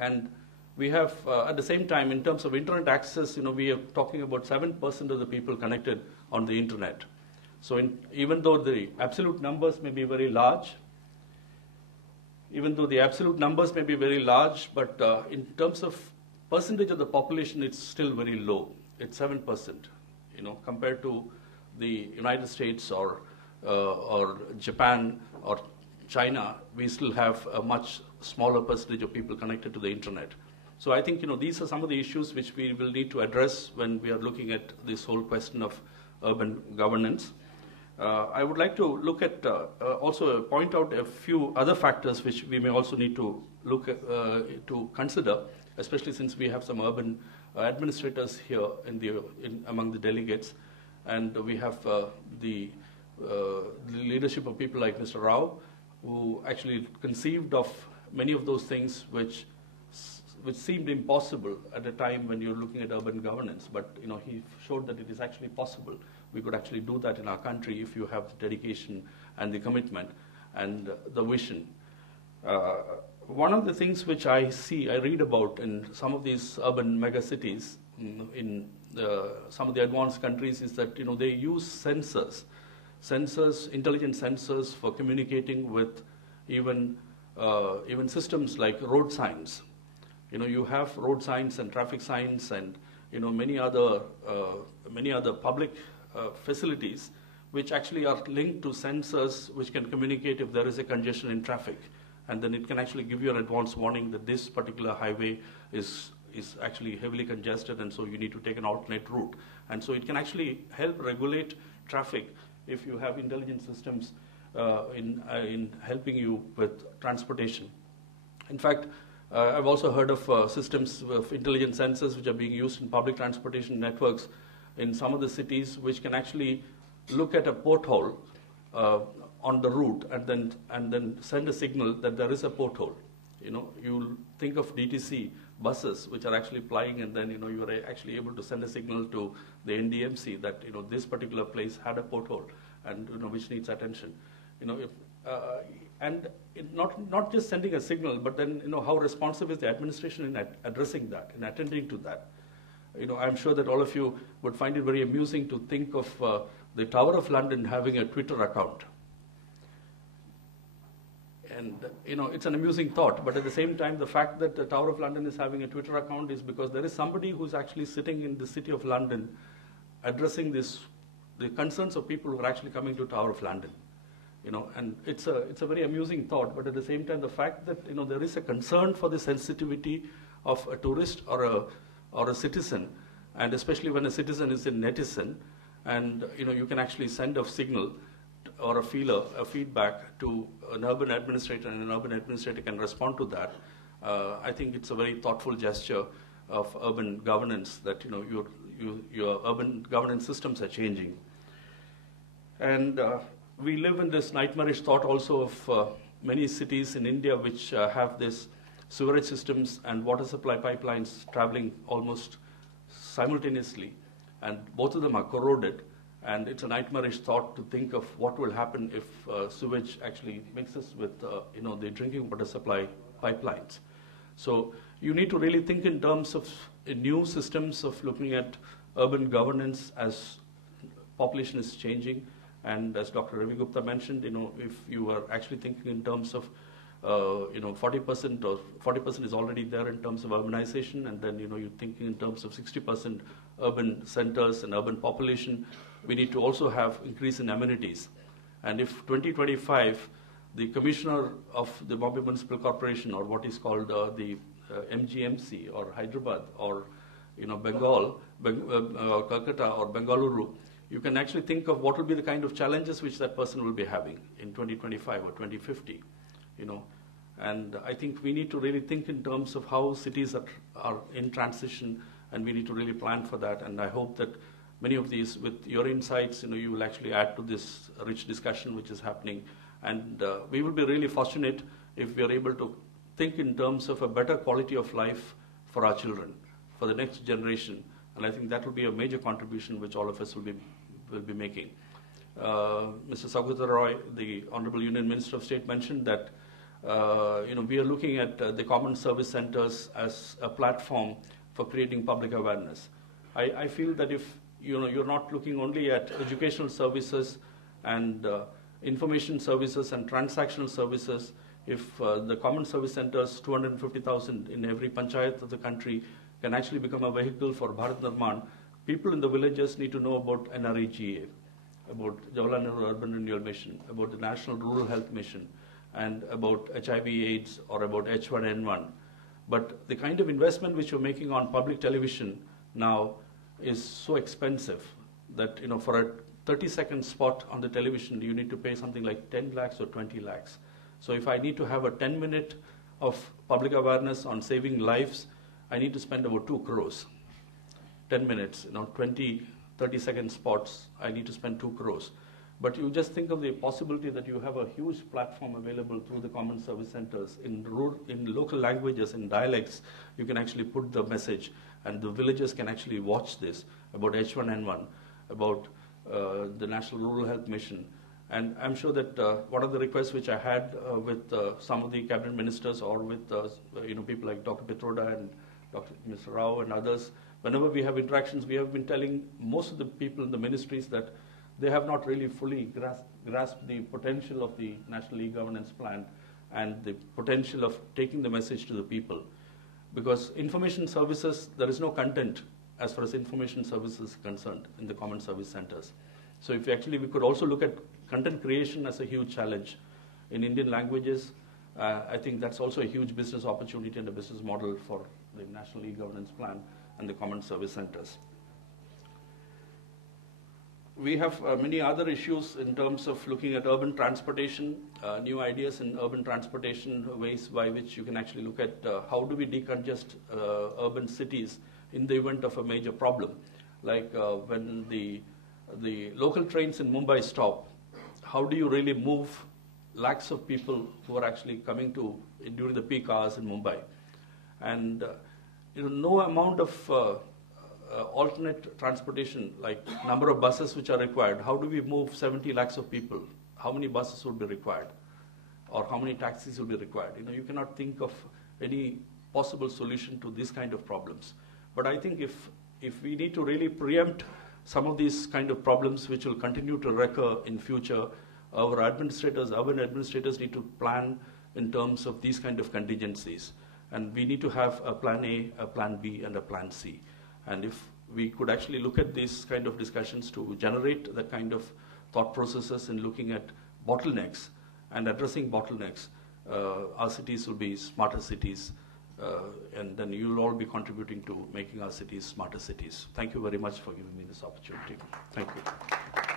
And we have, at the same time, in terms of internet access, we are talking about 7% of the people connected on the internet. So even though the absolute numbers may be very large, but in terms of percentage of the population, it's still very low. It's 7%, compared to the United States or Japan or China. We still have a much smaller percentage of people connected to the internet. So I think these are some of the issues which we will need to address when we are looking at this whole question of urban governance. I would like to look at also point out a few other factors which we may also need to look at, to consider, especially since we have some urban administrators here among the delegates, and we have the leadership of people like Mr. Rao, who actually conceived of many of those things which seemed impossible at a time when you're looking at urban governance. But he showed that it is actually possible. We could actually do that in our country if you have the dedication and the commitment and the vision. One of the things which I read about in some of these urban megacities, in some of the advanced countries, is that they use sensors, intelligent sensors for communicating with even systems like road signs. You have road signs and traffic signs and many other public facilities which actually are linked to sensors which can communicate if there is a congestion in traffic, and then it can actually give you an advance warning that this particular highway is actually heavily congested, and so you need to take an alternate route. And so it can actually help regulate traffic if you have intelligent systems in helping you with transportation. In fact, I've also heard of systems of intelligent sensors which are being used in public transportation networks in some of the cities, which can actually look at a porthole on the route and then send a signal that there is a porthole. You'll think of DTC buses which are actually plying, and then you are actually able to send a signal to the NDMC that this particular place had a porthole and which needs attention. And not just sending a signal, but then how responsive is the administration in addressing that, in attending to that. I'm sure that all of you would find it very amusing to think of the Tower of London having a Twitter account. And it's an amusing thought, but at the same time, the fact that the Tower of London is having a Twitter account is because there is somebody who's actually sitting in the city of London addressing the concerns of people who are actually coming to Tower of London. And it's a very amusing thought, but at the same time, the fact that there is a concern for the sensitivity of a tourist or a citizen, and especially when a citizen is a netizen, and you can actually send a signal or a feedback to an urban administrator, and an urban administrator can respond to that. I think it's a very thoughtful gesture of urban governance that your urban governance systems are changing. And we live in this nightmarish thought also of many cities in India which have this sewerage systems and water supply pipelines traveling almost simultaneously, and both of them are corroded. And it's a nightmarish thought to think of what will happen if sewage actually mixes with the drinking water supply pipelines. So you need to really think in terms of new systems of looking at urban governance as population is changing. And as Dr. Ravi Gupta mentioned, if you are actually thinking in terms of 40% or 40% is already there in terms of urbanization, and then you're thinking in terms of 60% urban centers and urban population, we need to also have increase in amenities. And if 2025, the commissioner of the Bombay Municipal Corporation, or what is called the MGMC, or Hyderabad, or Bengal, Calcutta, or Bengaluru, you can actually think of what will be the kind of challenges which that person will be having in 2025 or 2050. And I think we need to really think in terms of how cities are in transition, and we need to really plan for that. And I hope that many of these, with your insights, you will actually add to this rich discussion which is happening. And we will be really fortunate if we are able to think in terms of a better quality of life for our children, for the next generation. And I think that will be a major contribution which all of us will be making. Mr. Saugata Roy, the Honorable Union Minister of State, mentioned that We are looking at the common service centers as a platform for creating public awareness. I feel that if you're not looking only at educational services and information services and transactional services, if the common service centers, 250,000 in every panchayat of the country, can actually become a vehicle for Bharat Nirman, people in the villages need to know about NREGA, about Jawaharlal Nehru Urban Renewal Mission, about the National Rural Health Mission, and about HIV/AIDS or about H1N1. But the kind of investment which you're making on public television now is so expensive that for a 30-second spot on the television, you need to pay something like 10 lakhs or 20 lakhs. So if I need to have a 10-minute of public awareness on saving lives, I need to spend about 2 crores. 10 minutes, 20, 30-second spots, I need to spend 2 crores. But you just think of the possibility that you have a huge platform available through the common service centers in local languages, in dialects. You can actually put the message, and the villagers can actually watch this about H1N1, about the National Rural Health Mission. And I'm sure that one of the requests which I had with some of the cabinet ministers or with people like Dr. Pitroda and Mr. Rao and others, whenever we have interactions, we have been telling most of the people in the ministries that they have not really fully grasped the potential of the National E-Governance Plan and the potential of taking the message to the people. Because information services, there is no content as far as information services is concerned in the common service centers. So if we could also look at content creation as a huge challenge in Indian languages, I think that's also a huge business opportunity and a business model for the National E-Governance Plan and the common service centers. We have many other issues in terms of looking at urban transportation, new ideas in urban transportation, ways by which you can actually look at how do we decongest urban cities in the event of a major problem. Like when the local trains in Mumbai stop, how do you really move lakhs of people who are actually coming during the peak hours in Mumbai? And no amount of alternate transportation, like number of buses which are required. How do we move 70 lakhs of people? How many buses would be required? Or how many taxis will be required? You cannot think of any possible solution to this kind of problems. But I think if we need to really preempt some of these kind of problems which will continue to recur in future, our urban administrators need to plan in terms of these kind of contingencies. And we need to have a plan A, a plan B, and a plan C. And if we could actually look at these kind of discussions to generate that kind of thought processes in looking at bottlenecks and addressing bottlenecks, our cities will be smarter cities, and then you will all be contributing to making our cities smarter cities. Thank you very much for giving me this opportunity. Thank you.